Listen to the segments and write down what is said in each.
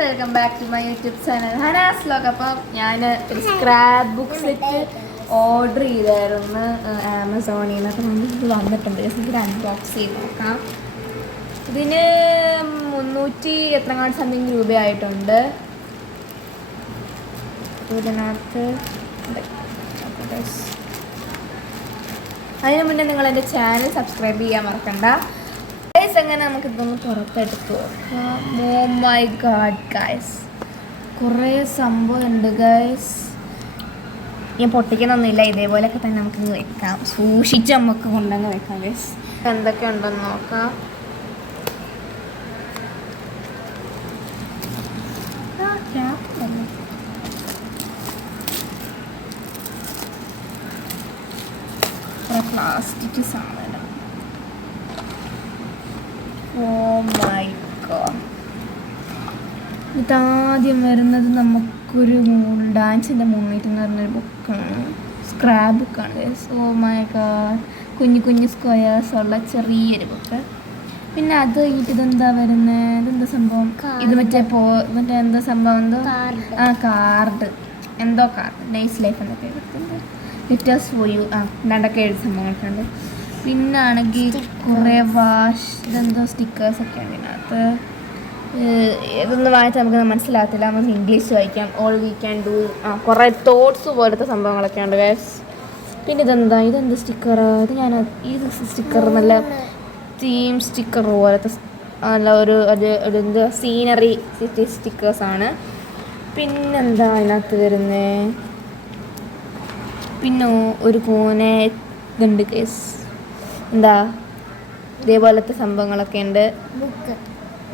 Welcome back to my YouTube channel Hanas vlog. അപ്പം ഞാൻ ഒരു സ്ക്രാപ്പ് ബുക്ക് സെറ്റ് ഓർഡർ ചെയ്തായിരുന്നു ആമസോണിൽ നിന്ന്. അപ്പം നമുക്ക് വന്നിട്ടുണ്ട്. ഇത് അൺബോക്സ് ചെയ്ത് നോക്കാം. ഇതിന് 300 എത്രങ്ങാണ്ട് സംതിങ് രൂപയായിട്ടുണ്ട്. ഇതിനകത്ത് അതിന് മുന്നേ നിങ്ങൾ എൻ്റെ ചാനൽ സബ്സ്ക്രൈബ് ചെയ്യാൻ മറക്കണ്ട. അങ്ങനെ നമുക്ക് ഇതൊന്ന് പുറത്തെടുത്ത് നോക്കാം. ഓ മൈ ഗാഡ് ഗൈസ്, കുറേ സംഭവം ഉണ്ട് ഗൈസ്. ഞാൻ പൊട്ടിക്കുന്നൊന്നുമില്ല, ഇതേപോലെയൊക്കെ തന്നെ നമുക്കിന്ന് വെക്കാം. സൂക്ഷിച്ച് നമുക്ക് കൊണ്ടങ്ങ് വെക്കാം ഗൈസ്. എന്തൊക്കെ ഉണ്ടെന്ന് നോക്കാം. പ്ലാസ്റ്റിക് സാധനം. Oh my God. ഇതാദ്യം വരുന്നത് നമുക്കൊരു ഡാൻസിൻ്റെ മൂവ്മെൻറ്റ് എന്ന് പറഞ്ഞൊരു ബുക്കാണ്, സ്ക്രാപ്പ് ബുക്കാണ്. ഓ മൈ ഗോഡ്, കുഞ്ഞു കുഞ്ഞു സ്ക്വയേഴ്സ് ഉള്ള ചെറിയൊരു ബുക്ക്. പിന്നെ അത് കഴിഞ്ഞിട്ട് ഇതെന്താ വരുന്നത്, ഇതെന്താ സംഭവം? ഇത് മറ്റേ എന്താ സംഭവം, എന്തോ കാർഡ്, എന്തോ കാർഡ്, നൈസ് ലൈഫ് എന്നൊക്കെ എഴുതുന്നുണ്ട്. ലെറ്റേഴ്സ് ഫോർ യു, രണ്ടൊക്കെ എഴുതി സംഭവങ്ങളൊക്കെ ഉണ്ട്. പിന്നെ ആണെങ്കിൽ കുറേ ഇതെന്തോ സ്റ്റിക്കേഴ്സൊക്കെ ഉണ്ട് ഇതിനകത്ത്. ഇതൊന്നും വായിച്ചാൽ നമുക്ക് മനസ്സിലാകത്തില്ല, നമുക്ക് ഇംഗ്ലീഷ് വായിക്കാം. ഓൾ വി ക്യാൻ ഡു, കുറേ തോട്ട്സ് പോലത്തെ സംഭവങ്ങളൊക്കെ ഉണ്ട് ഗൈസ്. പിന്നെ ഇതെന്ത് സ്റ്റിക്കറാ ഇത്? ഇത് സ്റ്റിക്കർ നല്ല തീം സ്റ്റിക്കർ പോലത്തെ നല്ല ഒരു എന്ത് സീനറി സ്റ്റിക്കേഴ്സാണ്. പിന്നെന്താ അതിനകത്ത് വരുന്നത്? പിന്നെ ഒരു പൂനെ ഇതുണ്ട് ഗൈസ്, എന്താ ഇതേപോലത്തെ സംഭവങ്ങളൊക്കെ ഉണ്ട്.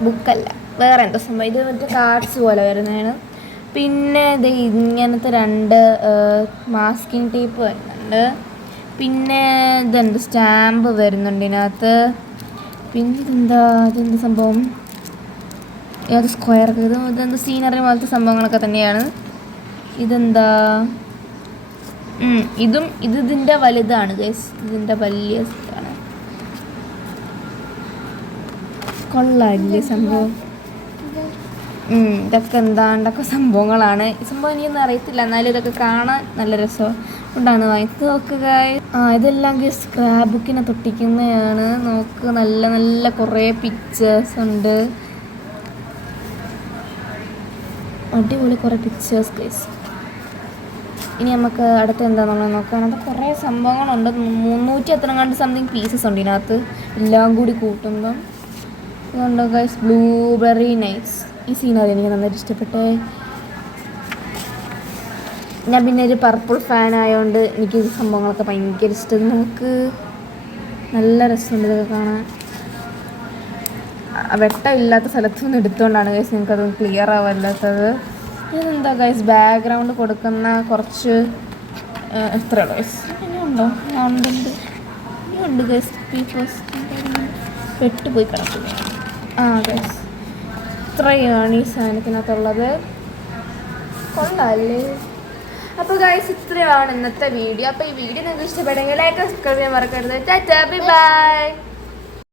ബുക്കല്ല, വേറെ എന്തോ സംഭവം. ഇത് മറ്റേ കാർഡ്സ് പോലെ വരുന്നതാണ്. പിന്നെ ഇത് ഇങ്ങനത്തെ 2 മാസ്കിങ് ടേപ്പ് വരുന്നുണ്ട്. പിന്നെ ഇതെന്ത് സ്റ്റാമ്പ് വരുന്നുണ്ട് ഇതിനകത്ത്. പിന്നെ ഇതെന്ത് സംഭവം? ഇത് സ്ക്വയർ, ഇതെന്ത് സീനറി പോലത്തെ സംഭവങ്ങളൊക്കെ തന്നെയാണ്. ഇതെന്താ? ഇതിൻ്റെ വലുതാണ് ഗൈസ്, ഇതിൻ്റെ വലിയ ഇതാണ്. കൊള്ളാല്ലേ സംഭവം? ഇതൊക്കെ എന്താണ്ടൊക്കെ സംഭവങ്ങളാണ്. ഈ സംഭവം എനിക്കൊന്നും അറിയത്തില്ല, എന്നാലും ഇതൊക്കെ കാണാൻ നല്ല രസം കൊണ്ടാണ് വാങ്ങിയത്. നോക്കുക, ഇതെല്ലാം ഗൈസ് സ്ക്രാപ്പ് ബുക്കിനെ തൊട്ടിക്കുന്നതാണ്. നോക്ക്, നല്ല നല്ല കുറേ പിക്ചേഴ്സ് ഉണ്ട്. അടിപൊളി കുറേ പിക്ചേഴ്സ് ഗൈസ്. ഇനി നമുക്ക് അടുത്ത് എന്താ നമ്മൾ നോക്കുകയാണെങ്കിൽ കുറേ സംഭവങ്ങളുണ്ട്. 300 എത്രങ്ങാണ്ട് സംതിങ് പീസസ് ഉണ്ട് ഇതിനകത്ത്, എല്ലാം കൂടി കൂട്ടുമ്പം. ഇതുണ്ട് ഗൈസ്, ബ്ലൂബെറി നൈറ്റ്സ്. ഈ സീനറി എനിക്ക് നന്നായിട്ട് ഇഷ്ടപ്പെട്ടേ. ഞാൻ പിന്നെ ഒരു പർപ്പിൾ ഫാൻ ആയതുകൊണ്ട് എനിക്ക് ഈ സംഭവങ്ങളൊക്കെ ഭയങ്കര ഇഷ്ടം. നമുക്ക് നല്ല രസമുണ്ട് ഇതൊക്കെ കാണാൻ. വെട്ടമില്ലാത്ത സ്ഥലത്തുനിന്ന് എടുത്തുകൊണ്ടാണ് ഗൈസ് നിങ്ങൾക്കത് ക്ലിയർ ആവാല്ലാത്തത്. ഇതെന്താ ഗൈസ്, ബാക്ക്ഗ്രൗണ്ട് കൊടുക്കുന്ന കുറച്ച് എത്ര ഗൈസ് ഇനിയുണ്ടോ? ഇനിയുണ്ട് ഗൈസ്, പീപ്പേഴ്സ് പെട്ടുപോയി കിടക്കുക. ഗൈസ് ഇത്രയാണ് ഈ സാധനത്തിനകത്തുള്ളത്. കൊള്ളാല്ലേ? അപ്പോൾ ഗൈസ് ഇത്രയാണ് ഇന്നത്തെ വീഡിയോ. അപ്പോൾ ഈ വീഡിയോ നിങ്ങൾക്ക് ഇഷ്ടപ്പെടുമെങ്കിൽ ലൈക്ക് സബ്സ്ക്രൈബ് ചെയ്യാൻ മറക്കരുത്. Tata, bye bye.